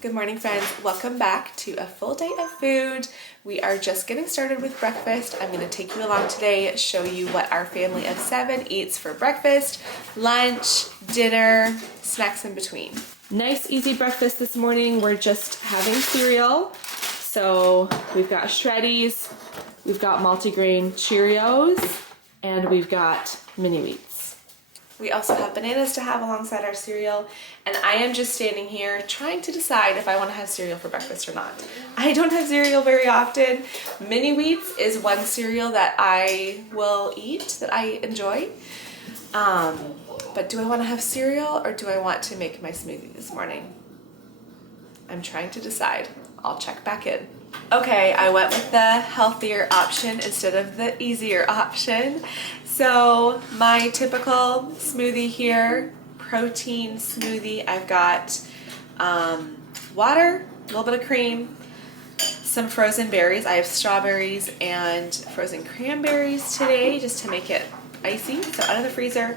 Good morning, friends. Welcome back to a full day of food. We are just getting started with breakfast. I'm going to take you along today, show you what our family of 7 eats for breakfast, lunch, dinner, snacks in between. Nice, easy breakfast this morning. We're just having cereal. So we've got Shreddies, we've got multigrain Cheerios, and we've got mini wheats. We also have bananas to have alongside our cereal, and I am just standing here trying to decide if I want to have cereal for breakfast or not. I don't have cereal very often. Mini wheats is one cereal that I will eat, that I enjoy. But do I want to have cereal or do I want to make my smoothie this morning? I'm trying to decide. I'll check back in. Okay, I went with the healthier option instead of the easier option. So my typical smoothie here, protein smoothie, I've got water, a little bit of cream, some frozen berries. I have strawberries and frozen cranberries today just to make it icy, so out of the freezer.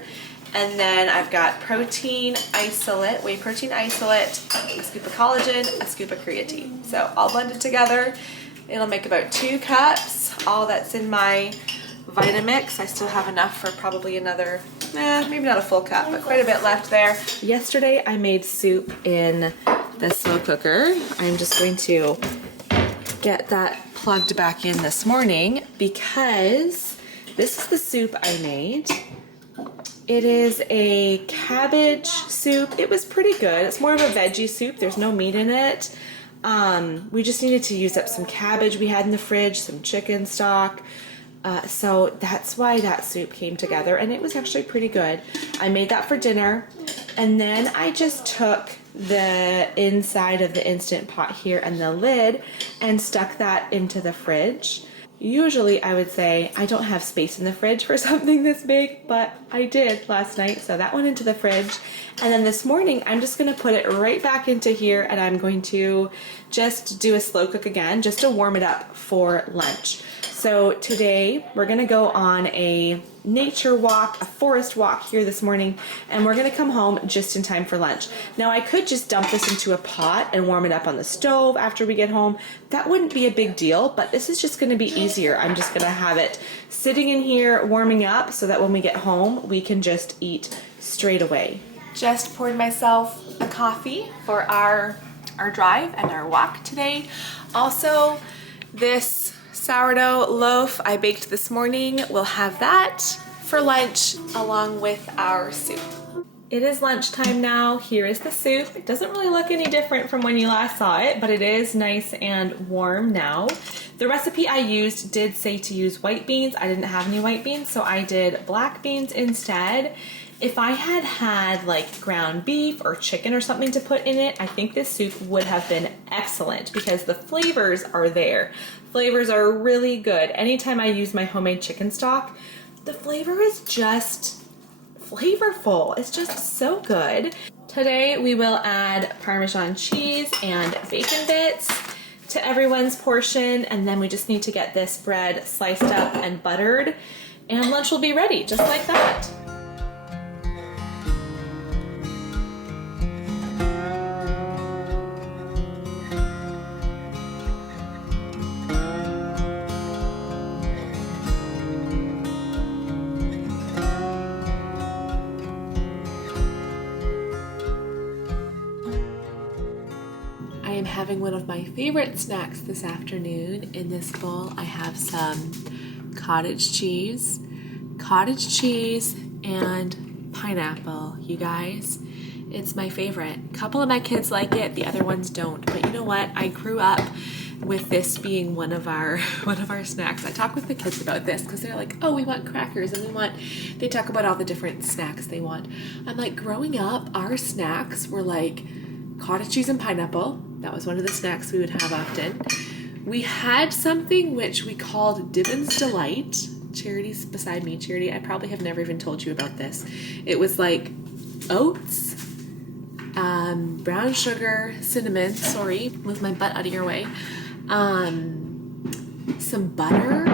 And then I've got protein isolate, whey protein isolate, a scoop of collagen, a scoop of creatine. So all blended together. It'll make about 2 cups. All that's in my Vitamix. I still have enough for probably another, maybe not a full cup, but quite a bit left there. Yesterday I made soup in the slow cooker. I'm just going to get that plugged back in this morning because this is the soup I made. It is a cabbage soup. It was pretty good. It's more of a veggie soup. There's no meat in it. We just needed to use up some cabbage we had in the fridge, some chicken stock. So that's why that soup came together, and it was actually pretty good. I made that for dinner, and then I just took the inside of the Instant Pot here and the lid and stuck that into the fridge. Usually I would say I don't have space in the fridge for something this big, but I did last night, so that went into the fridge. And then this morning I'm just going to put it right back into here, and I'm going to just do a slow cook again just to warm it up for lunch. So today we're going to go on a nature walk, a forest walk here this morning, and we're going to come home just in time for lunch. Now I could just dump this into a pot and warm it up on the stove after we get home. That wouldn't be a big deal, but this is just going to be easier. I'm just going to have it sitting in here warming up so that when we get home we can just eat straight away. Just poured myself a coffee for our drive and our walk today. Also, this sourdough loaf I baked this morning, we'll have that for lunch along with our soup. It is lunchtime now. Here is the soup. It doesn't really look any different from when you last saw it, but it is nice and warm now. The recipe I used did say to use white beans. I didn't have any white beans, so I did black beans instead. If I had had like ground beef or chicken or something to put in it, I think this soup would have been excellent because the flavors are there. Flavors are really good. Anytime I use my homemade chicken stock, the flavor is just flavorful. It's just so good. Today we will add Parmesan cheese and bacon bits to everyone's portion, and then we just need to get this bread sliced up and buttered, and lunch will be ready just like that. I am having one of my favorite snacks this afternoon. In this bowl I have some cottage cheese and pineapple, you guys. It's my favorite. A couple of my kids like it, the other ones don't. But you know what? I grew up with this being one of our snacks. I talk with the kids about this because they're like, oh, we want crackers, and they talk about all the different snacks they want. I'm like, growing up, our snacks were like cottage cheese and pineapple. That was one of the snacks we would have often. We had something which we called Dibbins Delight. Charity's beside me. Charity, I probably have never even told you about this. It was like oats, brown sugar, cinnamon, sorry, move my butt out of your way, some butter,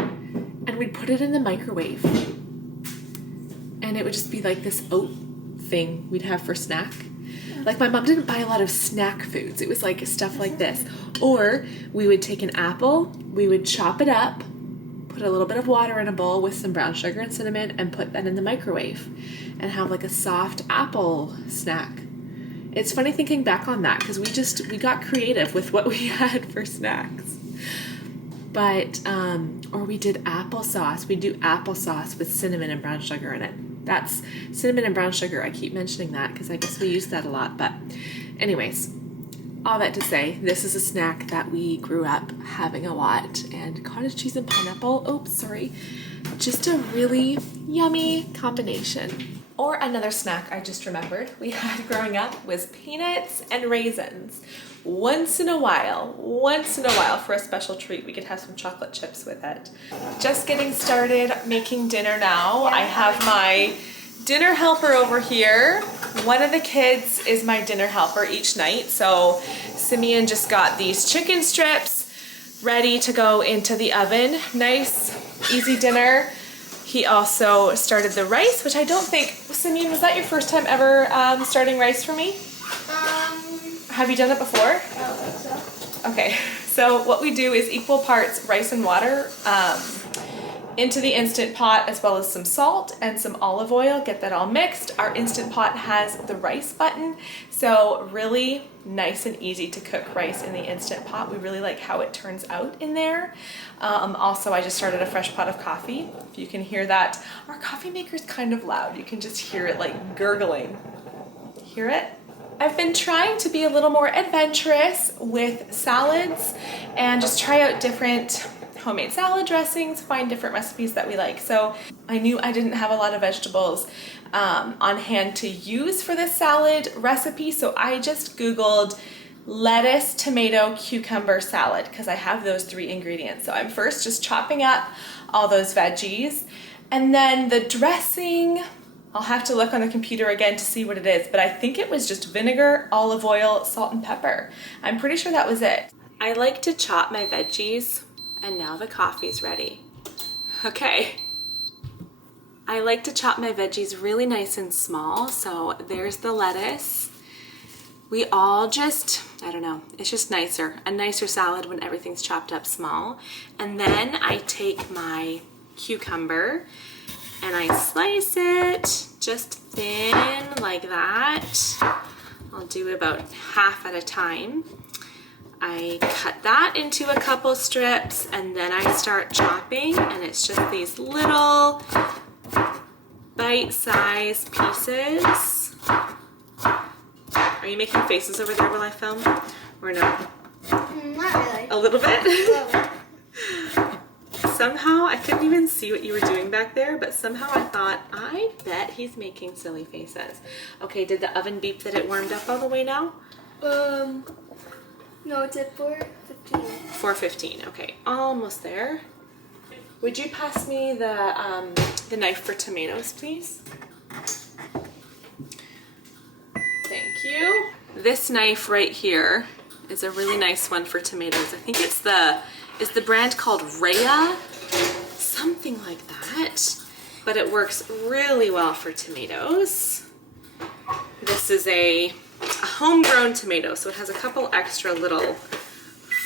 and we'd put it in the microwave. And it would just be like this oat thing we'd have for snack. Like my mom didn't buy a lot of snack foods. It was like stuff like this. Or we would take an apple, we would chop it up, put a little bit of water in a bowl with some brown sugar and cinnamon and put that in the microwave and have like a soft apple snack. It's funny thinking back on that because we got creative with what we had for snacks. But, or we did applesauce. We do applesauce with cinnamon and brown sugar in it. That's cinnamon and brown sugar. I keep mentioning that because I guess we use that a lot. But anyways, all that to say, this is a snack that we grew up having a lot. And cottage cheese and pineapple, oops, sorry. Just a really yummy combination. Or another snack I just remembered we had growing up was peanuts and raisins. Once in a while for a special treat, we could have some chocolate chips with it. Just getting started making dinner now. I have my dinner helper over here. One of the kids is my dinner helper each night. So Simeon just got these chicken strips ready to go into the oven. Nice, easy dinner. He also started the rice, which I don't think, Simeon, was that your first time ever starting rice for me? Have you done it before? I don't think so. Okay, so what we do is equal parts rice and water into the Instant Pot, as well as some salt and some olive oil. Get that all mixed. Our Instant Pot has the rice button, so really nice and easy to cook rice in the Instant Pot. We really like how it turns out in there. Also, I just started a fresh pot of coffee. If you can hear that, our coffee maker's kind of loud. You can just hear it like gurgling. Hear it? I've been trying to be a little more adventurous with salads and just try out different homemade salad dressings, find different recipes that we like. So I knew I didn't have a lot of vegetables on hand to use for this salad recipe, so I just Googled lettuce, tomato, cucumber salad because I have those 3 ingredients. So I'm first just chopping up all those veggies, and then the dressing, I'll have to look on the computer again to see what it is, but I think it was just vinegar, olive oil, salt, and pepper. I'm pretty sure that was it. I like to chop my veggies, and now the coffee's ready. Okay. I like to chop my veggies really nice and small, so there's the lettuce. We all just, I don't know, it's just a nicer salad when everything's chopped up small. And then I take my cucumber and I slice it just thin like that. I'll do about half at a time. I cut that into a couple strips and then I start chopping, and it's just these little bite-sized pieces. Are you making faces over there while I film? Or no? Not really. A little bit? A little bit. Somehow, I couldn't even see what you were doing back there, but somehow I thought, I bet he's making silly faces. Okay, did the oven beep that it warmed up all the way now? No, it's at 4:15. 4:15, okay, almost there. Would you pass me the knife for tomatoes, please? Thank you. This knife right here is a really nice one for tomatoes. I think it's the brand called Rhea, something like that, but it works really well for tomatoes. This is a homegrown tomato, so it has a couple extra little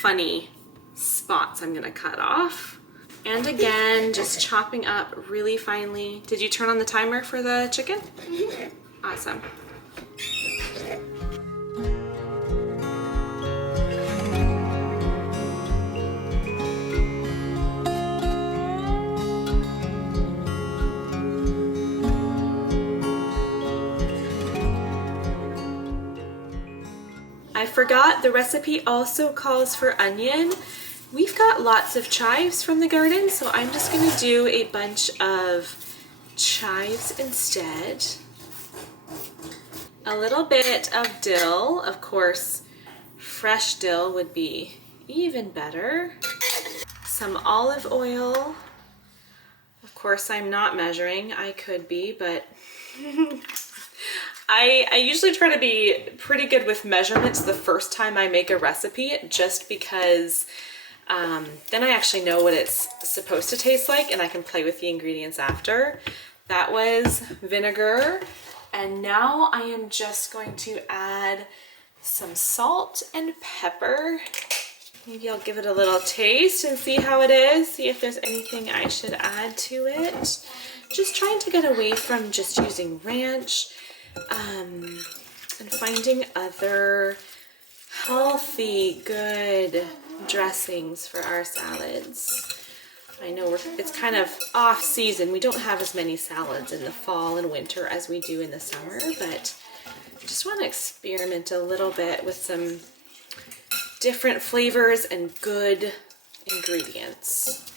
funny spots I'm gonna cut off. And again, just chopping up really finely. Did you turn on the timer for the chicken? Awesome. I forgot the recipe also calls for onion. We've got lots of chives from the garden, so I'm just gonna do a bunch of chives instead. A little bit of dill, of course, fresh dill would be even better. Some olive oil. Of course, I'm not measuring. I could be, but I usually try to be pretty good with measurements the first time I make a recipe, just because then I actually know what it's supposed to taste like and I can play with the ingredients after. That was vinegar And now I am just going to add some salt and pepper. Maybe I'll give it a little taste and see how it is, see if there's anything I should add to it. Just trying to get away from just using ranch and finding other healthy, good dressings for our salads. I know it's kind of off season. We don't have as many salads in the fall and winter as we do in the summer, but I just want to experiment a little bit with some different flavors and good ingredients.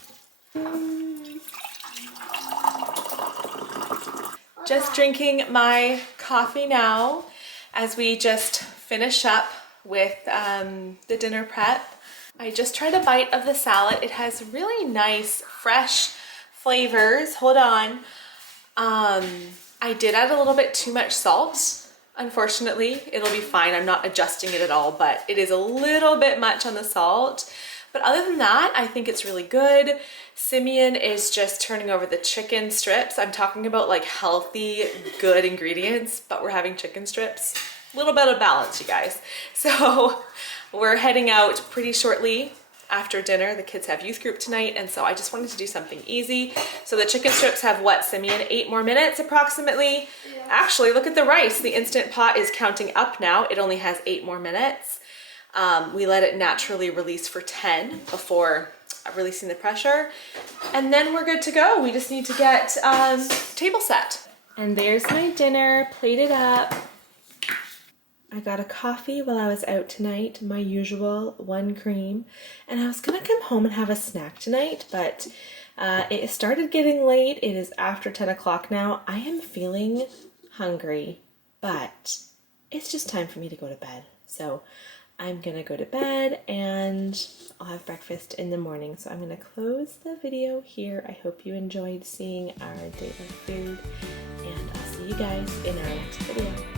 Just drinking my coffee now as we just finish up with the dinner prep. I just tried a bite of the salad. It has really nice, fresh flavors. Hold on. I did add a little bit too much salt. Unfortunately, it'll be fine. I'm not adjusting it at all, but it is a little bit much on the salt. But other than that, I think it's really good. Simeon is just turning over the chicken strips. I'm talking about like healthy, good ingredients, but we're having chicken strips. A little bit of balance, you guys. So we're heading out pretty shortly after dinner. The kids have youth group tonight, and so I just wanted to do something easy. So the chicken strips have what, Simeon? 8 more minutes approximately? Yeah. Actually, look at the rice. The Instant Pot is counting up now. It only has 8 more minutes. We let it naturally release for 10 before releasing the pressure. And then we're good to go. We just need to get table set. And there's my dinner plated up. I got a coffee while I was out tonight, my usual 1 cream, and I was gonna come home and have a snack tonight, but it started getting late. It is after 10 o'clock now. I am feeling hungry, but it's just time for me to go to bed. So I'm gonna go to bed and I'll have breakfast in the morning. So I'm gonna close the video here. I hope you enjoyed seeing our day of food, and I'll see you guys in our next video.